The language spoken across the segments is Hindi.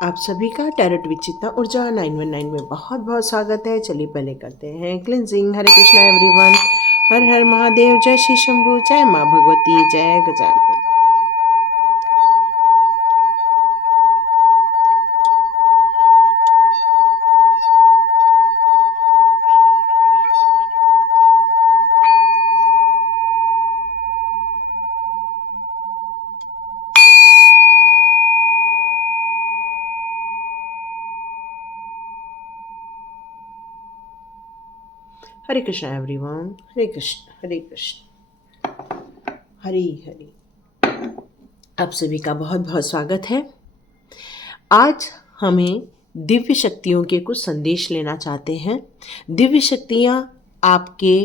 आप सभी का टैरोट विचित्रा ऊर्जा 919 में बहुत बहुत स्वागत है। चलिए पहले करते हैं क्लिनजिंग। हरे कृष्णा एवरीवन। हर हर महादेव। जय श्री शंभू। जय माँ भगवती। जय गजानन। हरे कृष्णा एवरीवन। हरे कृष्ण हरे कृष्ण हरे हरे। आप सभी का बहुत बहुत स्वागत है। आज हमें दिव्य शक्तियों के कुछ संदेश लेना चाहते हैं। दिव्य शक्तियाँ आपके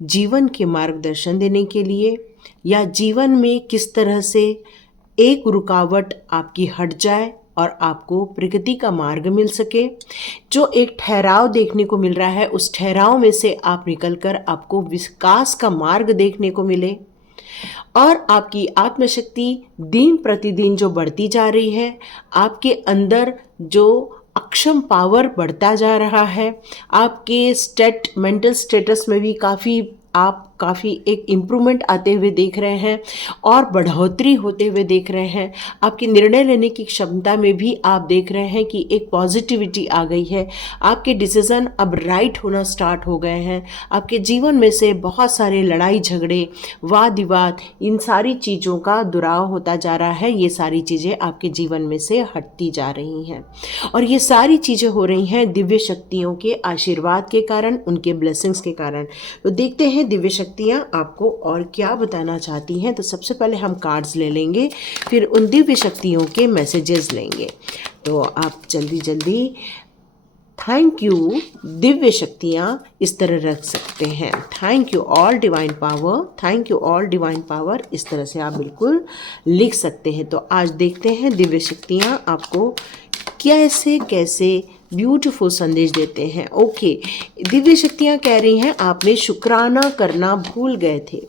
जीवन के मार्गदर्शन देने के लिए या जीवन में किस तरह से एक रुकावट आपकी हट जाए और आपको प्रगति का मार्ग मिल सके। जो एक ठहराव देखने को मिल रहा है उस ठहराव में से आप निकलकर आपको विकास का मार्ग देखने को मिले और आपकी आत्मशक्ति दिन प्रतिदिन जो बढ़ती जा रही है, आपके अंदर जो अक्षम पावर बढ़ता जा रहा है, आपके मेंटल स्टेटस में भी काफ़ी एक इम्प्रूवमेंट आते हुए देख रहे हैं और बढ़ोतरी होते हुए देख रहे हैं। आपकी निर्णय लेने की क्षमता में भी आप देख रहे हैं कि एक पॉजिटिविटी आ गई है। आपके डिसीज़न अब राइट होना स्टार्ट हो गए हैं। आपके जीवन में से बहुत सारे लड़ाई झगड़े, वाद विवाद, इन सारी चीज़ों का दुराव होता जा रहा है। ये सारी चीज़ें आपके जीवन में से हटती जा रही हैं और ये सारी चीज़ें हो रही हैं दिव्य शक्तियों के आशीर्वाद के कारण, उनके ब्लेसिंग्स के कारण। तो देखते हैं दिव्य शक्तियाँ आपको और क्या बताना चाहती हैं। तो सबसे पहले हम कार्ड्स ले लेंगे, फिर उन दिव्य शक्तियों के मैसेजेस लेंगे। तो आप जल्दी जल्दी थैंक यू दिव्य शक्तियाँ इस तरह रख सकते हैं। Thank you all divine power, thank you all divine power, इस तरह से आप बिल्कुल लिख सकते हैं। तो आज देखते हैं दिव्य शक्तियाँ आपको कैसे कैसे ब्यूटीफुल संदेश देते हैं। ओके, दिव्य शक्तियाँ कह रही हैं आपने शुक्राना करना भूल गए थे।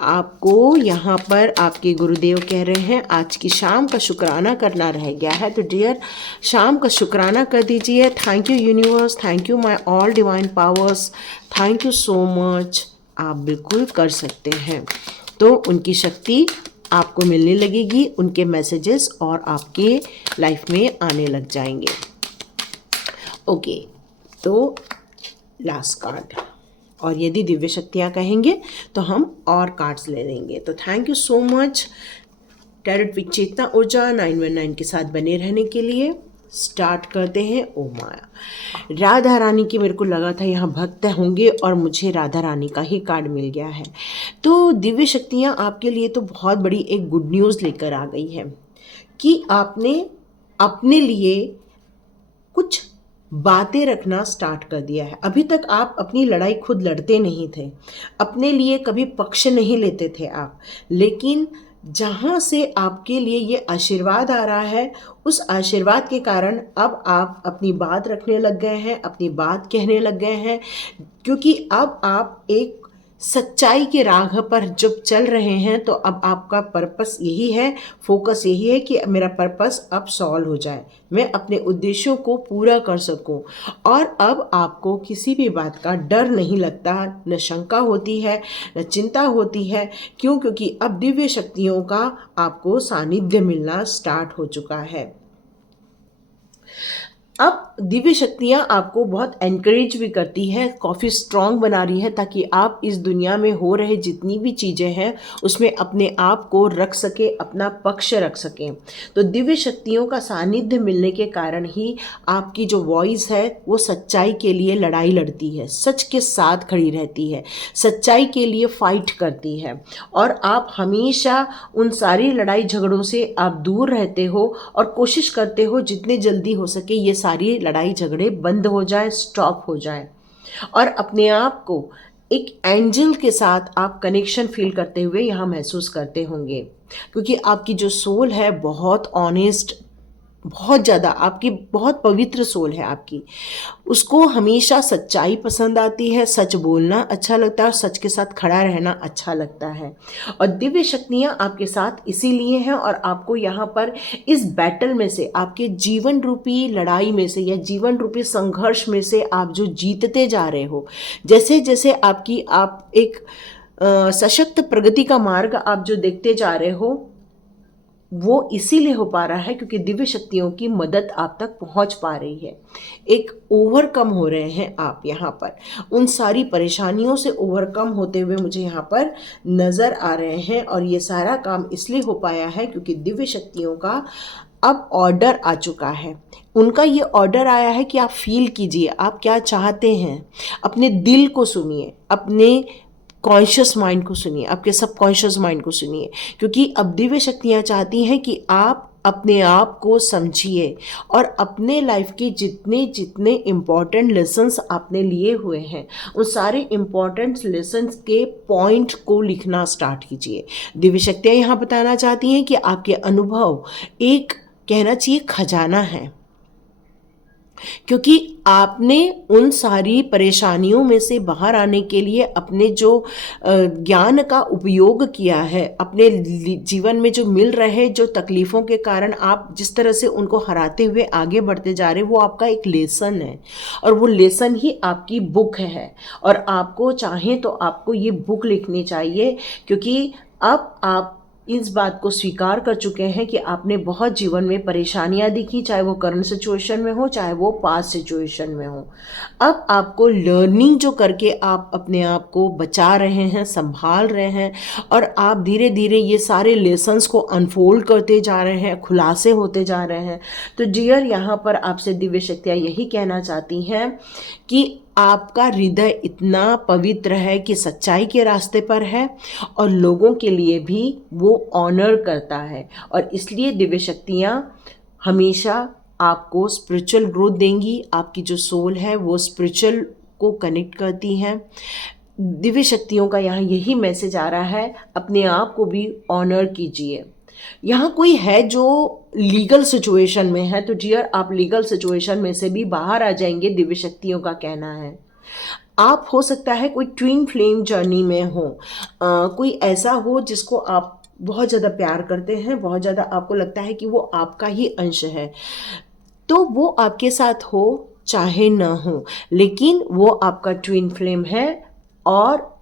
आपको यहाँ पर आपके गुरुदेव कह रहे हैं आज की शाम का शुक्राना करना रह गया है। तो डियर, शाम का शुक्राना कर दीजिए। Thank you universe, thank you my all divine powers, thank you so much. आप बिल्कुल कर सकते हैं। तो उनकी शक्ति आपको मिलने लगेगी, उनके मैसेजेस और आपके लाइफ में आने लग जाएंगे। ओके, तो लास्ट कार्ड, और यदि दिव्य शक्तियाँ कहेंगे तो हम और कार्ड्स ले लेंगे। तो thank you so much tarot Vichetna Urja 919 के साथ बने रहने के लिए। स्टार्ट करते हैं। ओ माया, राधा रानी की मेरे को लगा था यहाँ भक्त होंगे और मुझे राधा रानी का ही कार्ड मिल गया है। तो दिव्य शक्तियाँ आपके लिए तो बहुत बड़ी एक गुड न्यूज़ लेकर आ गई है कि आपने अपने लिए कुछ बातें रखना स्टार्ट कर दिया है। अभी तक आप अपनी लड़ाई खुद लड़ते नहीं थे, अपने लिए कभी पक्ष नहीं लेते थे आप, लेकिन जहाँ से आपके लिए ये आशीर्वाद आ रहा है उस आशीर्वाद के कारण अब आप अपनी बात रखने लग गए हैं, अपनी बात कहने लग गए हैं, क्योंकि अब आप एक सच्चाई के राह पर जब चल रहे हैं तो अब आपका पर्पस यही है, फोकस यही है कि मेरा पर्पस अब सॉल्व हो जाए, मैं अपने उद्देश्यों को पूरा कर सकूं। और अब आपको किसी भी बात का डर नहीं लगता, न शंका होती है, न चिंता होती है। क्यों? क्योंकि अब दिव्य शक्तियों का आपको सानिध्य मिलना स्टार्ट हो चुका है। अब दिव्य शक्तियाँ आपको बहुत एनकरेज भी करती है, काफ़ी स्ट्रॉन्ग बना रही है ताकि आप इस दुनिया में हो रहे जितनी भी चीज़ें हैं उसमें अपने आप को रख सके, अपना पक्ष रख सकें। तो दिव्य शक्तियों का सानिध्य मिलने के कारण ही आपकी जो वॉइस है वो सच्चाई के लिए लड़ाई लड़ती है, सच के साथ खड़ी रहती है, सच्चाई के लिए फाइट करती है। और आप हमेशा उन सारी लड़ाई झगड़ों से आप दूर रहते हो और कोशिश करते हो जितने जल्दी हो सके ये सारी लड़ाई झगड़े बंद हो जाए, स्टॉप हो जाए, और अपने आप को एक एंजल के साथ आप कनेक्शन फील करते हुए यहाँ महसूस करते होंगे। क्योंकि आपकी जो सोल है बहुत ऑनेस्ट बहुत ज़्यादा आपकी बहुत पवित्र सोल है आपकी, उसको हमेशा सच्चाई पसंद आती है, सच बोलना अच्छा लगता है और सच के साथ खड़ा रहना अच्छा लगता है। और दिव्य शक्तियाँ आपके साथ इसीलिए हैं और आपको यहाँ पर इस बैटल में से, आपके जीवन रूपी लड़ाई में से या जीवन रूपी संघर्ष में से आप जो जीतते जा रहे हो, जैसे जैसे आप एक सशक्त प्रगति का मार्ग आप जो देखते जा रहे हो, वो इसीलिए हो पा रहा है क्योंकि दिव्य शक्तियों की मदद आप तक पहुंच पा रही है। एक ओवरकम हो रहे हैं आप यहाँ पर, उन सारी परेशानियों से ओवरकम होते हुए मुझे यहाँ पर नज़र आ रहे हैं। और ये सारा काम इसलिए हो पाया है क्योंकि दिव्य शक्तियों का अब ऑर्डर आ चुका है। उनका ये ऑर्डर आया है कि आप फील कीजिए आप क्या चाहते हैं, अपने दिल को सुनिए, अपने कॉन्शियस माइंड को सुनिए, आपके सबकॉन्शियस माइंड को सुनिए, क्योंकि अब दिव्य शक्तियाँ चाहती हैं कि आप अपने आप को समझिए और अपने लाइफ के जितने जितने इम्पॉर्टेंट लेसन्स आपने लिए हुए हैं उन सारे इम्पॉर्टेंट लेसन्स के पॉइंट को लिखना स्टार्ट कीजिए। दिव्य शक्तियाँ यहाँ बताना चाहती हैं कि आपके अनुभव एक कहना चाहिए खजाना है, क्योंकि आपने उन सारी परेशानियों में से बाहर आने के लिए अपने जो ज्ञान का उपयोग किया है, अपने जीवन में जो मिल रहे जो तकलीफ़ों के कारण आप जिस तरह से उनको हराते हुए आगे बढ़ते जा रहे, वो आपका एक लेसन है और वो लेसन ही आपकी बुक है। और आपको चाहें तो आपको ये बुक लिखनी चाहिए, क्योंकि अब आप इस बात को स्वीकार कर चुके हैं कि आपने बहुत जीवन में परेशानियां दिखी, चाहे वो करंट सिचुएशन में हो चाहे वो पास्ट सिचुएशन में हो। अब आपको लर्निंग जो करके आप अपने आप को बचा रहे हैं, संभाल रहे हैं और आप धीरे धीरे ये सारे लेसन्स को अनफोल्ड करते जा रहे हैं, खुलासे होते जा रहे हैं। तो डियर, यहाँ पर आपसे दिव्य शक्तियाँ यही कहना चाहती हैं कि आपका हृदय इतना पवित्र है कि सच्चाई के रास्ते पर है और लोगों के लिए भी वो ऑनर करता है, और इसलिए दिव्य शक्तियाँ हमेशा आपको स्पिरिचुअल ग्रोथ देंगी। आपकी जो सोल है वो स्पिरिचुअल को कनेक्ट करती हैं। दिव्य शक्तियों का यहाँ यही मैसेज आ रहा है, अपने आप को भी ऑनर कीजिए। यहाँ कोई है जो लीगल सिचुएशन में है तो डियर, आप लीगल सिचुएशन में से भी बाहर आ जाएंगे, दिव्य शक्तियों का कहना है। आप हो सकता है कोई ट्विन फ्लेम जर्नी में हो, कोई ऐसा हो जिसको आप बहुत ज़्यादा प्यार करते हैं, बहुत ज़्यादा आपको लगता है कि वो आपका ही अंश है, तो वो आपके साथ हो चाहे ना हो, लेकिन वो आपका ट्विन फ्लेम है। और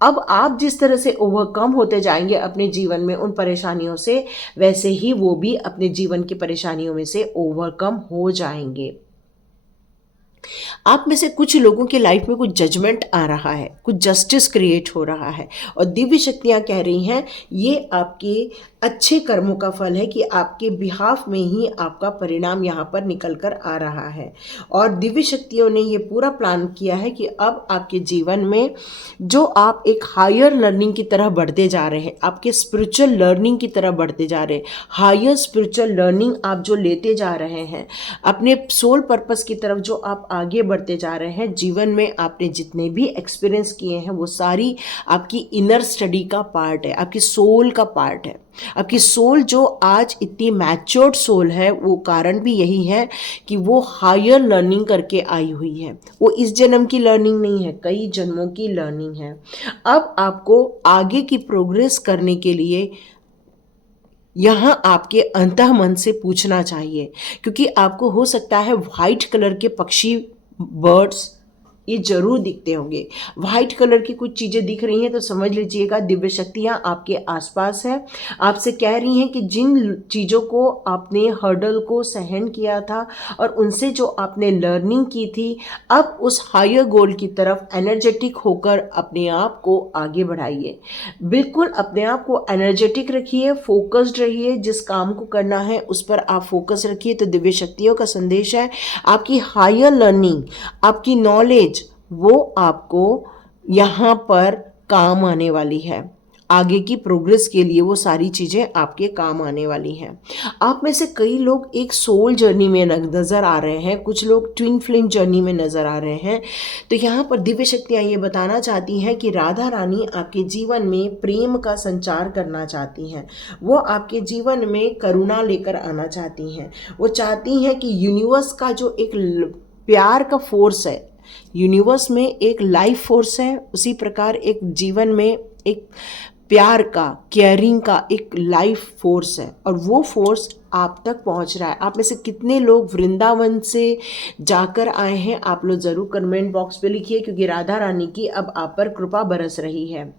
अब आप जिस तरह से ओवरकम होते जाएंगे अपने जीवन में उन परेशानियों से, वैसे ही वो भी अपने जीवन की परेशानियों में से ओवरकम हो जाएंगे। आप में से कुछ लोगों के लाइफ में कुछ जजमेंट आ रहा है, कुछ जस्टिस क्रिएट हो रहा है और दिव्य शक्तियाँ कह रही हैं ये आपके अच्छे कर्मों का फल है कि आपके बिहाफ में ही आपका परिणाम यहाँ पर निकल कर आ रहा है। और दिव्य शक्तियों ने ये पूरा प्लान किया है कि अब आपके जीवन में जो आप एक हायर लर्निंग की तरह बढ़ते जा रहे हैं, आपके स्पिरिचुअल लर्निंग की तरह बढ़ते जा रहे हैं, हायर स्पिरिचुअल लर्निंग आप जो लेते जा रहे हैं, अपने सोल पर्पस की तरफ जो आप आगे बढ़ते जा रहे हैं, जीवन में आपने जितने भी एक्सपीरियंस किए हैं वो सारी आपकी इनर स्टडी का पार्ट है, आपकी सोल का पार्ट है। आपकी सोल जो आज इतनी मैच्योर्ड सोल है, वो कारण भी यही है कि वो हायर लर्निंग करके आई हुई है। वो इस जन्म की लर्निंग नहीं है, कई जन्मों की लर्निंग है। अब आपको आगे की प्रोग्रेस करने के लिए यहाँ आपके अंतः मन से पूछना चाहिए, क्योंकि आपको हो सकता है वाइट कलर के पक्षी, बर्ड्स ये जरूर दिखते होंगे। वाइट कलर की कुछ चीज़ें दिख रही हैं तो समझ लीजिएगा दिव्य शक्तियाँ आपके आसपास है, आपसे कह रही हैं कि जिन चीज़ों को आपने हर्डल को सहन किया था और उनसे जो आपने लर्निंग की थी, अब उस हायर गोल की तरफ एनर्जेटिक होकर अपने आप को आगे बढ़ाइए। बिल्कुल अपने आप को एनर्जेटिक रखिए, फोकस्ड रहिए, जिस काम को करना है उस पर आप फोकस रखिए। तो दिव्य शक्तियों का संदेश है आपकी हायर लर्निंग, आपकी नॉलेज वो आपको यहाँ पर काम आने वाली है। आगे की प्रोग्रेस के लिए वो सारी चीज़ें आपके काम आने वाली हैं। आप में से कई लोग एक सोल जर्नी में नज़र आ रहे हैं, कुछ लोग ट्विन फ्लेम जर्नी में नज़र आ रहे हैं। तो यहाँ पर दिव्य शक्तियाँ ये बताना चाहती हैं कि राधा रानी आपके जीवन में प्रेम का संचार करना चाहती हैं। वो आपके जीवन में करुणा लेकर आना चाहती हैं। वो चाहती हैं कि यूनिवर्स का जो एक प्यार का फोर्स है, यूनिवर्स में एक लाइफ फोर्स है, उसी प्रकार एक जीवन में एक प्यार का, केयरिंग का एक लाइफ फोर्स है, और वो फोर्स आप तक पहुंच रहा है। आप में से कितने लोग वृंदावन से जाकर आए हैं, आप लोग ज़रूर कमेंट बॉक्स पे लिखिए, क्योंकि राधा रानी की अब आप पर कृपा बरस रही है।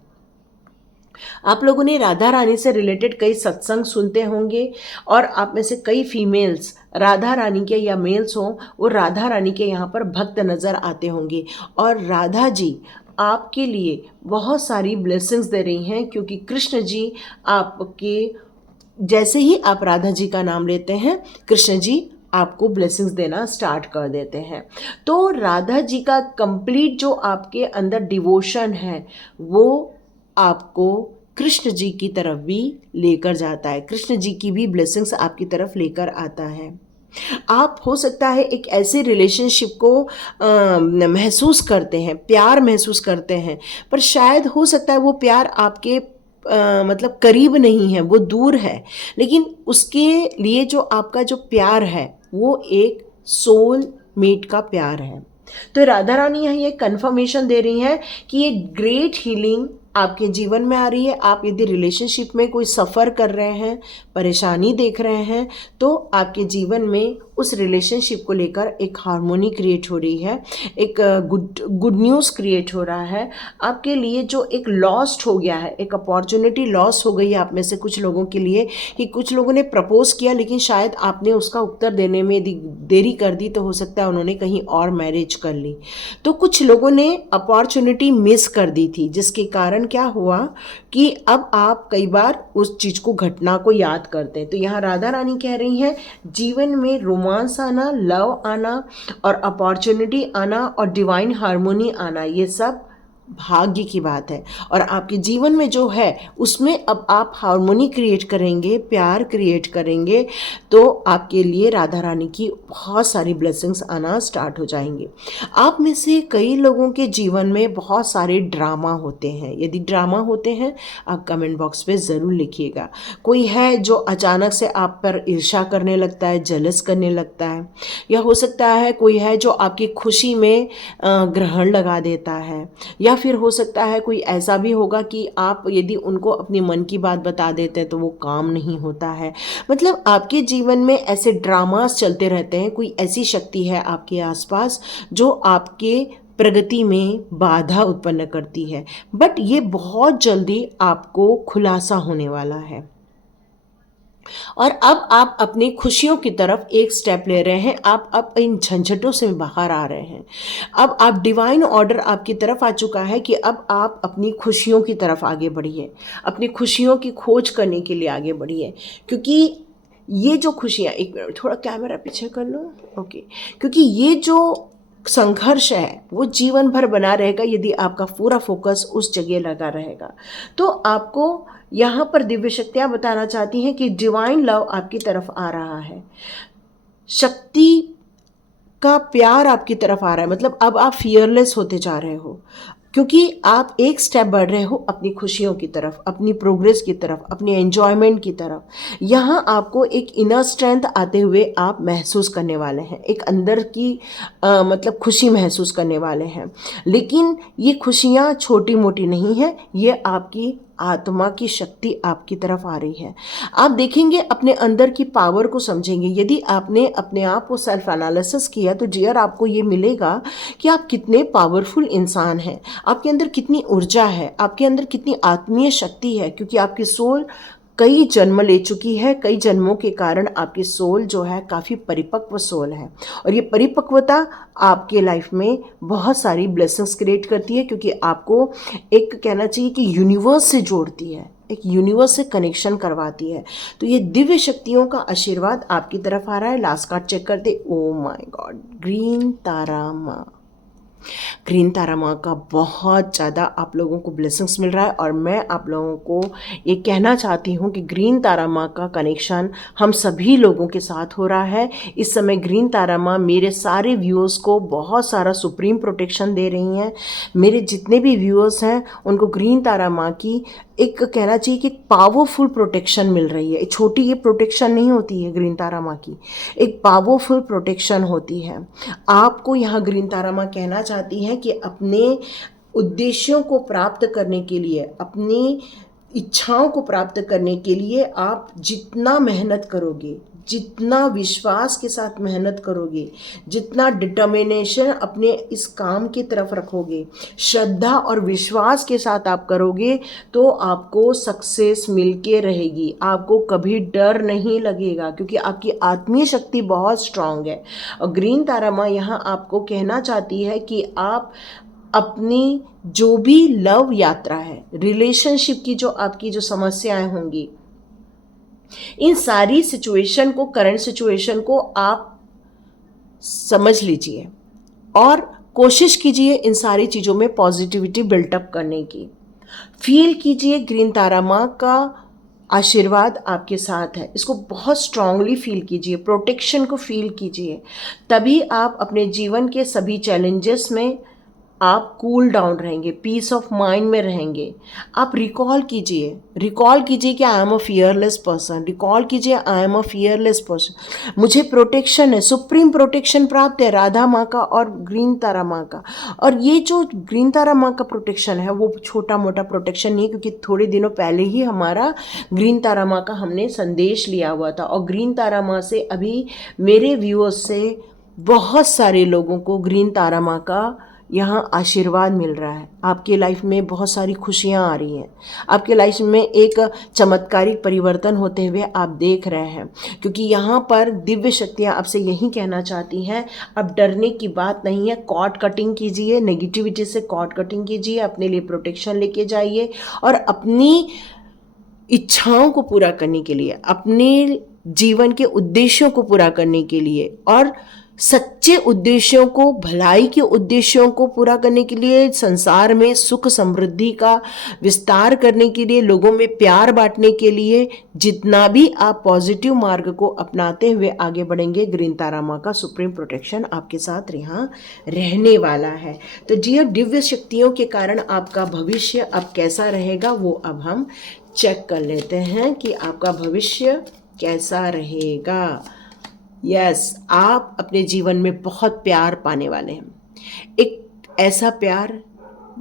आप लोगों ने राधा रानी से रिलेटेड कई सत्संग सुनते होंगे, और आप में से कई फीमेल्स राधा रानी के या मेल्स हों, वो राधा रानी के यहाँ पर भक्त नज़र आते होंगे। और राधा जी आपके लिए बहुत सारी ब्लेसिंग्स दे रही हैं, क्योंकि कृष्ण जी आपके, जैसे ही आप राधा जी का नाम लेते हैं, कृष्ण जी आपको ब्लेसिंग्स देना स्टार्ट कर देते हैं। तो राधा जी का कंप्लीट जो आपके अंदर डिवोशन है, वो आपको कृष्ण जी की तरफ भी लेकर जाता है, कृष्ण जी की भी ब्लेसिंग्स आपकी तरफ लेकर आता है। आप हो सकता है एक ऐसे रिलेशनशिप को महसूस करते हैं, प्यार महसूस करते हैं, पर शायद हो सकता है वो प्यार आपके मतलब करीब नहीं है, वो दूर है, लेकिन उसके लिए जो आपका जो प्यार है वो एक सोल मेट का प्यार है। तो राधा रानी यहाँ ये कन्फर्मेशन दे रही हैं कि ये ग्रेट हीलिंग आपके जीवन में आ रही है। आप यदि रिलेशनशिप में कोई सफ़र कर रहे हैं, परेशानी देख रहे हैं, तो आपके जीवन में उस रिलेशनशिप को लेकर एक हार्मोनी क्रिएट हो रही है, एक गुड न्यूज़ क्रिएट हो रहा है आपके लिए। जो एक लॉस्ट हो गया है, एक अपॉर्चुनिटी लॉस हो गई है आप में से कुछ लोगों के लिए, कि कुछ लोगों ने प्रपोज किया, लेकिन शायद आपने उसका उत्तर देने में यदि देरी कर दी, तो हो सकता है उन्होंने कहीं और मैरिज कर ली। तो कुछ लोगों ने अपॉर्चुनिटी मिस कर दी थी, जिसके कारण क्या हुआ कि अब आप कई बार उस चीज़ को, घटना को याद करते हैं। तो यहाँ राधा रानी कह रही हैं, जीवन में रोमांस आना, लव आना और अपॉर्चुनिटी आना और डिवाइन हार्मोनी आना, ये सब भाग्य की बात है। और आपके जीवन में जो है उसमें अब आप हार्मोनी क्रिएट करेंगे, प्यार क्रिएट करेंगे, तो आपके लिए राधा रानी की बहुत सारी ब्लेसिंग्स आना स्टार्ट हो जाएंगे। आप में से कई लोगों के जीवन में बहुत सारे ड्रामा होते हैं। यदि ड्रामा होते हैं, आप कमेंट बॉक्स पे ज़रूर लिखिएगा। कोई है जो अचानक से आप पर ईर्ष्या करने लगता है, जलस करने लगता है, या हो सकता है कोई है जो आपकी खुशी में ग्रहण लगा देता है, या फिर हो सकता है कोई ऐसा भी होगा कि आप यदि उनको अपने मन की बात बता देते हैं तो वो काम नहीं होता है। मतलब आपके जीवन में ऐसे ड्रामास चलते रहते हैं, कोई ऐसी शक्ति है आपके आसपास जो आपके प्रगति में बाधा उत्पन्न करती है। बट ये बहुत जल्दी आपको खुलासा होने वाला है, और अब आप अपनी खुशियों की तरफ एक स्टेप ले रहे हैं। आप अब इन झंझटों से बाहर आ रहे हैं। अब आप डिवाइन ऑर्डर आपकी तरफ आ चुका है कि अब आप अपनी खुशियों की तरफ आगे बढ़िए, अपनी खुशियों की खोज करने के लिए आगे बढ़िए। क्योंकि ये जो खुशियाँ, एक मिनट थोड़ा कैमरा पीछे कर लो, ओके, क्योंकि ये जो संघर्ष है वो जीवन भर बना रहेगा यदि आपका पूरा फोकस उस जगह लगा रहेगा। तो आपको यहाँ पर दिव्य शक्तियाँ बताना चाहती हैं कि डिवाइन लव आपकी तरफ आ रहा है, शक्ति का प्यार आपकी तरफ आ रहा है। मतलब अब आप फियरलेस होते जा रहे हो, क्योंकि आप एक स्टेप बढ़ रहे हो अपनी खुशियों की तरफ, अपनी प्रोग्रेस की तरफ, अपनी एंजॉयमेंट की तरफ। यहाँ आपको एक इनर स्ट्रेंथ आते हुए आप महसूस करने वाले हैं, एक अंदर की मतलब खुशी महसूस करने वाले हैं। लेकिन ये खुशियाँ छोटी मोटी नहीं हैं, ये आपकी आत्मा की शक्ति आपकी तरफ आ रही है। आप देखेंगे, अपने अंदर की पावर को समझेंगे। यदि आपने अपने आप को सेल्फ एनालिसिस किया तो डियर आपको ये मिलेगा कि आप कितने पावरफुल इंसान हैं, आपके अंदर कितनी ऊर्जा है, आपके अंदर कितनी आत्मीय शक्ति है, क्योंकि आपकी सोल कई जन्म ले चुकी है। कई जन्मों के कारण आपकी सोल जो है काफ़ी परिपक्व सोल है, और ये परिपक्वता आपके लाइफ में बहुत सारी ब्लेसिंग्स क्रिएट करती है, क्योंकि आपको एक कहना चाहिए कि यूनिवर्स से जोड़ती है, एक यूनिवर्स से कनेक्शन करवाती है। तो ये दिव्य शक्तियों का आशीर्वाद आपकी तरफ आ रहा है। लास्ट कार्ड चेक करते, ओ माय गॉड, ग्रीन तारा माँ। ग्रीन तारा माँ का बहुत ज़्यादा आप लोगों को ब्लेसिंग्स मिल रहा है और मैं आप लोगों को ये कहना चाहती हूँ कि ग्रीन तारा माँ का कनेक्शन हम सभी लोगों के साथ हो रहा है। इस समय ग्रीन तारा माँ मेरे सारे व्यूअर्स को बहुत सारा सुप्रीम प्रोटेक्शन दे रही हैं। मेरे जितने भी व्यूअर्स हैं उनको ग्रीन तारा माँ की एक कहना चाहिए कि पावरफुल प्रोटेक्शन मिल रही है। छोटी ये प्रोटेक्शन नहीं होती है ग्रीन तारा माँ की, एक पावरफुल प्रोटेक्शन होती है। आपको यहाँ ग्रीन तारा माँ कहना चाहती है कि अपने उद्देश्यों को प्राप्त करने के लिए, अपनी इच्छाओं को प्राप्त करने के लिए आप जितना मेहनत करोगे, जितना विश्वास के साथ मेहनत करोगे, जितना डिटर्मिनेशन अपने इस काम की तरफ रखोगे, श्रद्धा और विश्वास के साथ आप करोगे तो आपको सक्सेस मिलके रहेगी। आपको कभी डर नहीं लगेगा क्योंकि आपकी आत्मीय शक्ति बहुत स्ट्रांग है। और ग्रीन तारा माँ यहाँ आपको कहना चाहती है कि आप अपनी जो भी लव यात्रा है, रिलेशनशिप की जो आपकी जो समस्याएं होंगी, इन सारी सिचुएशन को, करंट सिचुएशन को आप समझ लीजिए और कोशिश कीजिए इन सारी चीज़ों में पॉजिटिविटी बिल्टअप करने की। फील कीजिए ग्रीन तारा माँ का आशीर्वाद आपके साथ है, इसको बहुत स्ट्रांगली फील कीजिए, प्रोटेक्शन को फील कीजिए, तभी आप अपने जीवन के सभी चैलेंजेस में आप कूल डाउन रहेंगे, पीस ऑफ माइंड में रहेंगे। आप रिकॉल कीजिए कि I am a fearless person, recall कीजिए I am a fearless person, मुझे प्रोटेक्शन है, सुप्रीम प्रोटेक्शन प्राप्त है राधा माँ का और ग्रीन तारा माँ का। और ये जो ग्रीन तारा माँ का प्रोटेक्शन है वो छोटा मोटा प्रोटेक्शन नहीं है, क्योंकि थोड़े दिनों पहले ही हमारा ग्रीन तारा माँ का हमने संदेश लिया हुआ था और ग्रीन तारा माँ से अभी मेरे व्यूअर्स से बहुत सारे लोगों को ग्रीन तारा माँ का यहाँ आशीर्वाद मिल रहा है। आपके लाइफ में बहुत सारी खुशियाँ आ रही हैं, आपके लाइफ में एक चमत्कारिक परिवर्तन होते हुए आप देख रहे हैं, क्योंकि यहाँ पर दिव्य शक्तियाँ आपसे यही कहना चाहती हैं अब डरने की बात नहीं है। कॉर्ड कटिंग कीजिए, नेगेटिविटी से कॉर्ड कटिंग कीजिए, अपने लिए प्रोटेक्शन लेके जाइए और अपनी इच्छाओं को पूरा करने के लिए, अपने जीवन के उद्देश्यों को पूरा करने के लिए और सच्चे उद्देश्यों को, भलाई के उद्देश्यों को पूरा करने के लिए, संसार में सुख समृद्धि का विस्तार करने के लिए, लोगों में प्यार बांटने के लिए, जितना भी आप पॉजिटिव मार्ग को अपनाते हुए आगे बढ़ेंगे, ग्रीन तारा माँ का सुप्रीम प्रोटेक्शन आपके साथ यहाँ रहने वाला है। तो डियर, दिव्य शक्तियों के कारण आपका भविष्य अब कैसा रहेगा वो अब हम चेक कर लेते हैं कि आपका भविष्य कैसा रहेगा। यस, आप अपने जीवन में बहुत प्यार पाने वाले हैं, एक ऐसा प्यार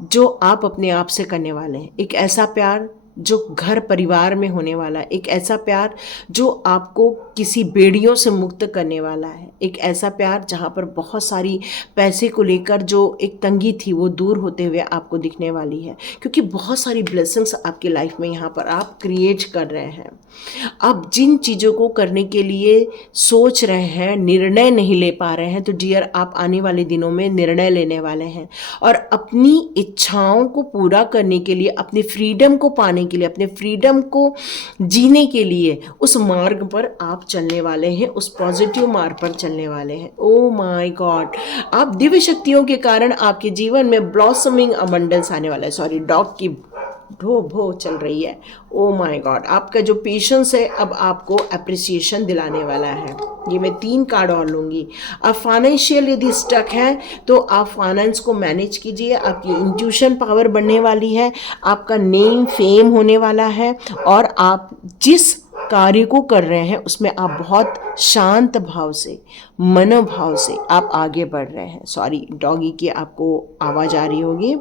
जो आप अपने आप से करने वाले हैं, एक ऐसा प्यार जो घर परिवार में होने वाला है, एक ऐसा प्यार जो आपको किसी बेड़ियों से मुक्त करने वाला है, एक ऐसा प्यार जहाँ पर बहुत सारी पैसे को लेकर जो एक तंगी थी वो दूर होते हुए आपको दिखने वाली है, क्योंकि बहुत सारी ब्लेसिंग्स आपकी लाइफ में यहाँ पर आप क्रिएट कर रहे हैं। आप जिन चीज़ों को करने के लिए सोच रहे हैं, निर्णय नहीं ले पा रहे हैं, तो डियर, आप आने वाले दिनों में निर्णय लेने वाले हैं और अपनी इच्छाओं को पूरा करने के लिए, अपनी फ्रीडम को पाने के लिए, अपने फ्रीडम को जीने के लिए उस मार्ग पर आप चलने वाले हैं, उस पॉजिटिव मार्ग पर चलने वाले हैं। ओ माय गॉड, आप दिव्य शक्तियों के कारण आपके जीवन में ब्लॉसमिंग अबंडेंस आने वाला है। सॉरी, डॉग की भो भो चल रही है। ओ माय गॉड, आपका जो पेशेंस है अब आपको अप्रिसिएशन दिलाने वाला है। ये मैं 3 कार्ड और लूँगी। आप फाइनेंशियल यदि स्टक है तो आप फाइनेंस को मैनेज कीजिए, आपकी इंट्यूशन पावर बढ़ने वाली है, आपका नेम फेम होने वाला है और आप जिस कार्य को कर रहे हैं उसमें आप बहुत शांत भाव से, मनोभाव से आप आगे बढ़ रहे हैं। सॉरी, डॉगी की आपको आवाज़ आ रही होगी,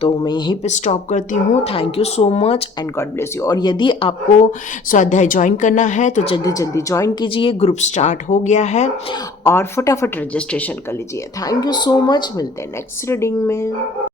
तो मैं यहीं पे स्टॉप करती हूँ। Thank you so much and God bless you. और यदि आपको स्वाध्याय ज्वाइन करना है तो जल्दी जल्दी ज्वाइन कीजिए, ग्रुप स्टार्ट हो गया है और फटाफट रजिस्ट्रेशन कर लीजिए। थैंक यू सो मच, मिलते हैं नेक्स्ट रीडिंग में।